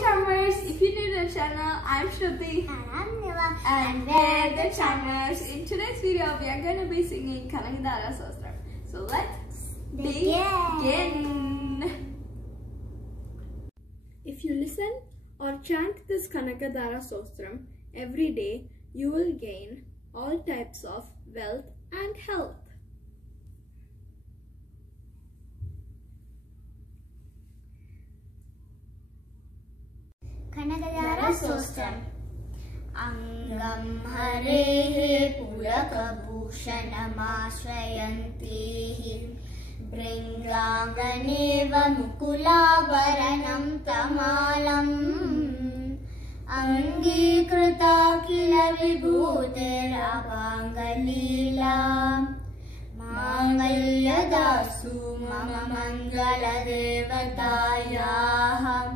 Charmers! If you're new to the channel, I'm Shruti. And I'm Nila. And we're the Charmers. In today's video, we are going to be singing Kanagadara Sostram. So let's begin. If you listen or chant this Kanagadara Sostram every day, you will gain all types of wealth and health. Kanagadara Sostram. Angam harehe pulakabhushanamashrayantihi Bringanganeva mukulabaranam tamalam Angikruta kila vibhutirabhangalila Mangalyadasu mama mangala devatayaham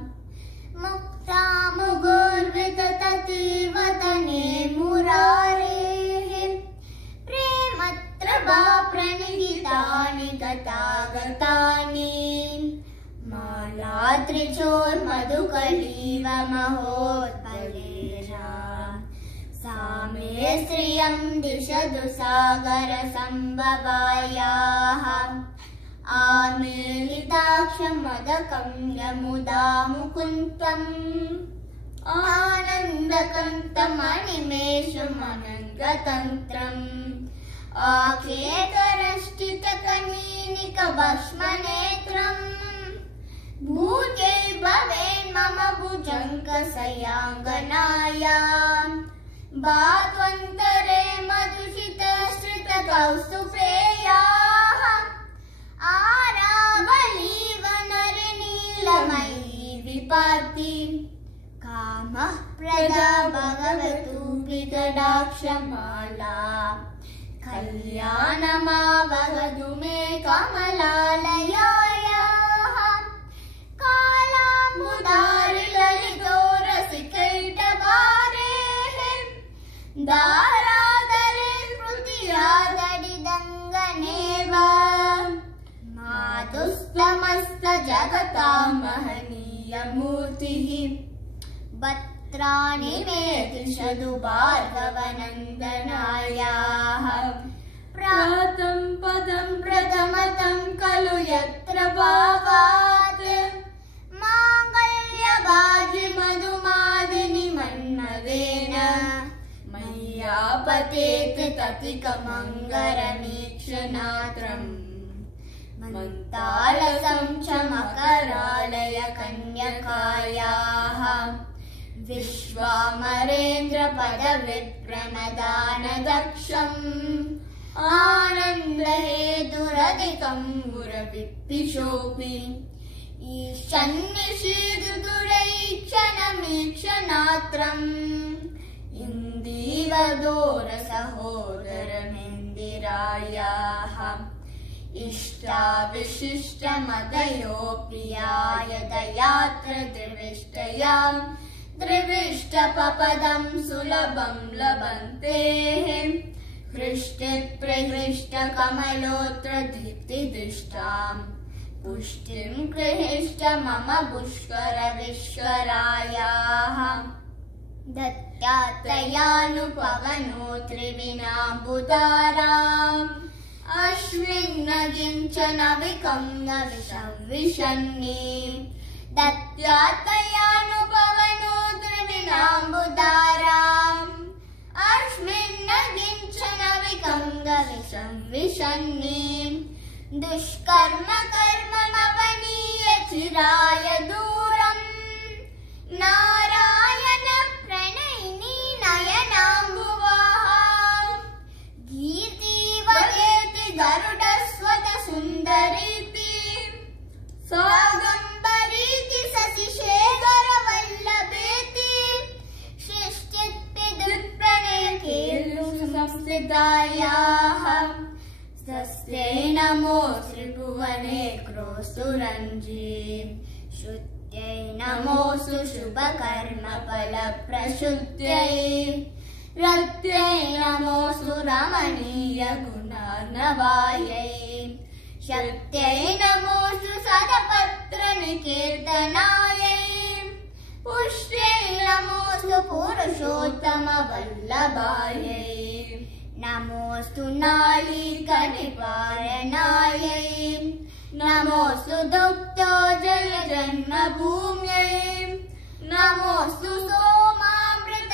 मुक्तामुगुर्विदतति वदने मुरारेः प्रेमत्रभा प्रणिहितानि गतागतानि मालात्रिचोर्मधुकलीव महोत्पलेशा सा मे श्रियं दिशतु सागरसम्भवायाः आमीलिताक्षमदकं यमुदा मुकुन्दम् आनन्दकन्तमणिमेषुमनङ्गतन्त्रम् आखेकरष्टितकनीनिकभस्मनेत्रम् भूत्यै भवेन्मम भुजङ्गसयाङ्गनायाम् भात्वन्तरे मधुषितश्रितकौस्तुभेयाः आरावलीवनरनीलमयी विपाति कामः प्रदा भगवतु विगडाक्षमाला कल्याणमावहतु मे कमलालयायाः कालाम्बुधारिललितो रसिकैटभारेः दारादरे स्मृतियादडिदङ्गनेव मातुस्तमस्त जगतां महनीयमूर्तिः वक्त्राणि मे दिशतु भार्गवनन्दनायाः प्रातं पदं प्रथमतं खलु यत्र भावात् माङ्गल्यभाजि मधुमादिनि मन्मथेन मय्यापतेत् ततिकमङ्गरमीक्षणात्रम् मन्तालसं च मकरालय कन्यकायाः विश्वामरेन्द्रपदविप्रणदानदक्षम् आनन्दहेतुरधिकं मुरवित्तिशोऽपि ईशन्निशीघ्रतुरैक्षणमीक्षणात्रम् इन्दीवदोरसहोदरमिन्दिरायाः इष्टाविशिष्टमतयो प्रियाय दयात्र द्रविष्टयां द्रविष्टपपदं सुलभं लभन्तेः हृष्टिप्रहृष्टकमलोत्र दीप्तिदृष्टां पुष्टिं गृहीष्ट मम पुष्करविष्करायाः दत्तात्रयानुपवनो त्रिविनाम्बुधाराम् अश्विन्न किञ्चन न विषन्नि दत्तात्रयानुपवनो त्रिविनाम्बुधाराम् अश्विन्न किञ्चन विषन्नि दुष्कर्म कर्ममपनीय चिराय दूरम् नारायण प्रणयिनी नयनाम्बुवाः कीर्तिवदेति गरुडस्वत सुन्दरीति सागम्बरीति शशिशेखरवल्लभेति शिष्टित्पितृप्रणयकेलु संस्थितायाः तस्यै नमो त्रिभुवने क्रोस्तुरञ्जी श्रुत्यै नमो शुभकर्मफलप्रशुद्ध्यै रत्यै नमो सुरमणीय गुणार्णवायै शक्त्यै नमो सदपत्र निकेतनायै नमोऽस्तु पुरुषोत्तमवल्लभायै नमोऽस्तु नालीकनिवारणायै नमोऽस्तु दुग्धोजयजन्मभूम्यै नमोऽस्तु सोमामृतसोदरायै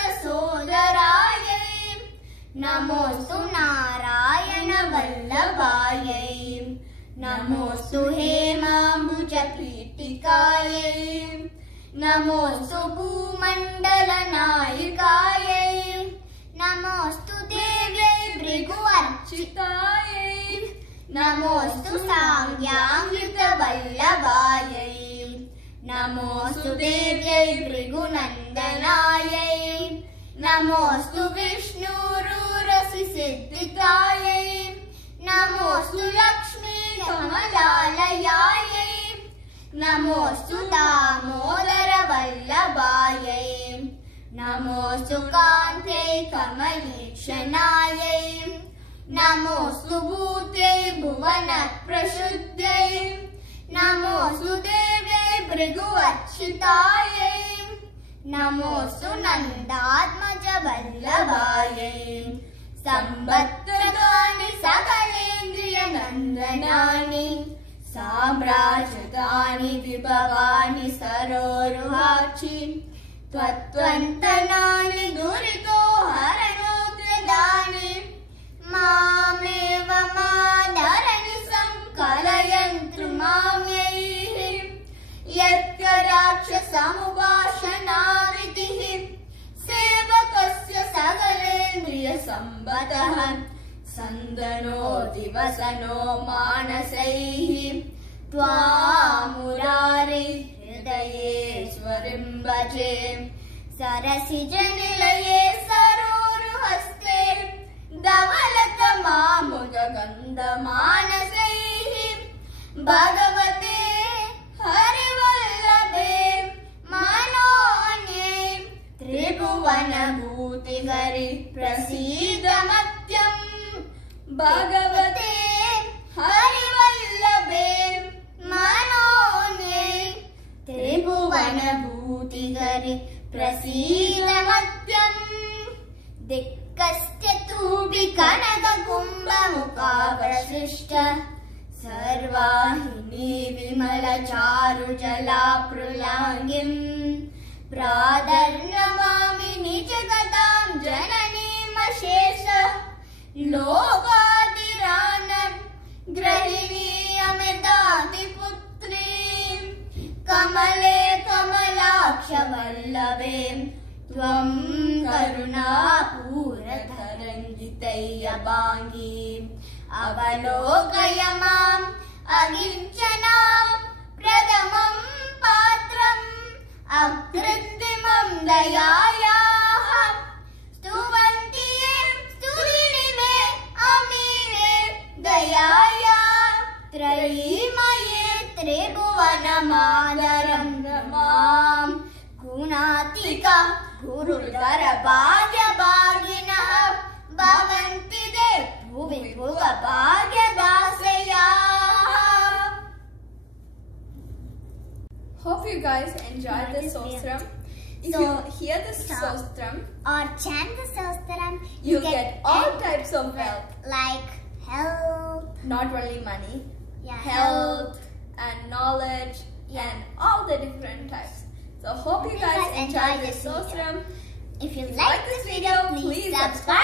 नमोऽस्तु नारायणवल्लभायै नमोऽस्तु हेमाम्बुजपीठिकायै नमोऽस्तु भूमण्डलनायिकायै नमोऽस्तु देव्यै भृगुअर्चितायै नमोऽस्तु साङ्ग्यामृतवल्लभायै नमोऽस्तु देव्यै भृगुनन्दनायै नमोऽस्तु विष्णुरूरसिद्धितायै नमोऽस्तु लक्ष्मी कमलालयायै नमोऽस्तु दामोदरवल्लभायै नमोऽस्तु कान्त्यै कमलीक्षणायै नमोऽस्तु भूत्यै भुवनप्रसुद्ध्यै नमोऽस्तु देव्यै भृगुअर्चितायै नमोऽस्तु नन्दात्मजवल्लभायै संवत्सराणि सकलेन्द्रियनन्दनानि साम्राज्यकानि विभवानि सरोरुहाक्षि त्वत्त्वन्तनानि दुरितोहरणोद्यदानि मामेव मादरनि संकलयन्तु माम्यैः यत्कटाक्षसमुभाषणाविधिः सेवकस्य सकलेन्द्रियसम्पदः सन्दनो दिवसनो मानसैः त्वामुरारि हृदये स्वरिं भजे सरसिजनिलये सरोरुहस्ते धवलतमामुदगन्धमानसैः भगवते हरिवल्लभे मनोन्ये त्रिभुवनभूतिहरि प्रसीद मत्यम् भगवते हरिवल्लभे मनोन्ये त्रिभुवनभूतिहरि प्रसीद मत्यम् दिक्कश्चतुर्भि कनककुम्भमुखावशिष्ट सर्वाहिनी विमलचारुजलाप्लुलाङ्गिम् प्रादर्नमामि निजगतां जननीमशेष लोकादिरानन् गृहिणीयमितातिपुत्रीं कमले कमलाक्षवल्लभे त्वं करुणापूरतरङ्गितैयभाङ्गी अवलोकय माम् अकिञ्चनां प्रथमं पात्रम् अकृत्रिमं दयायाः स्तुवन्ति ये स्तुतिनि मे अमीरे दयाया त्रयीमये त्रिभुवनमादरं रमां गुणातिका गुरुतर भाग्यभागिनः भवन्ति ते भुवि भुवभाग्यदासयाः. Hope you guys enjoyed the Sostram. If you hear the Sostram or chant the Sostram, you get all types of wealth, like health, not only money, yeah, health and knowledge, and all the different types. So hope you guys enjoyed the Sostram. If you like this video, please subscribe.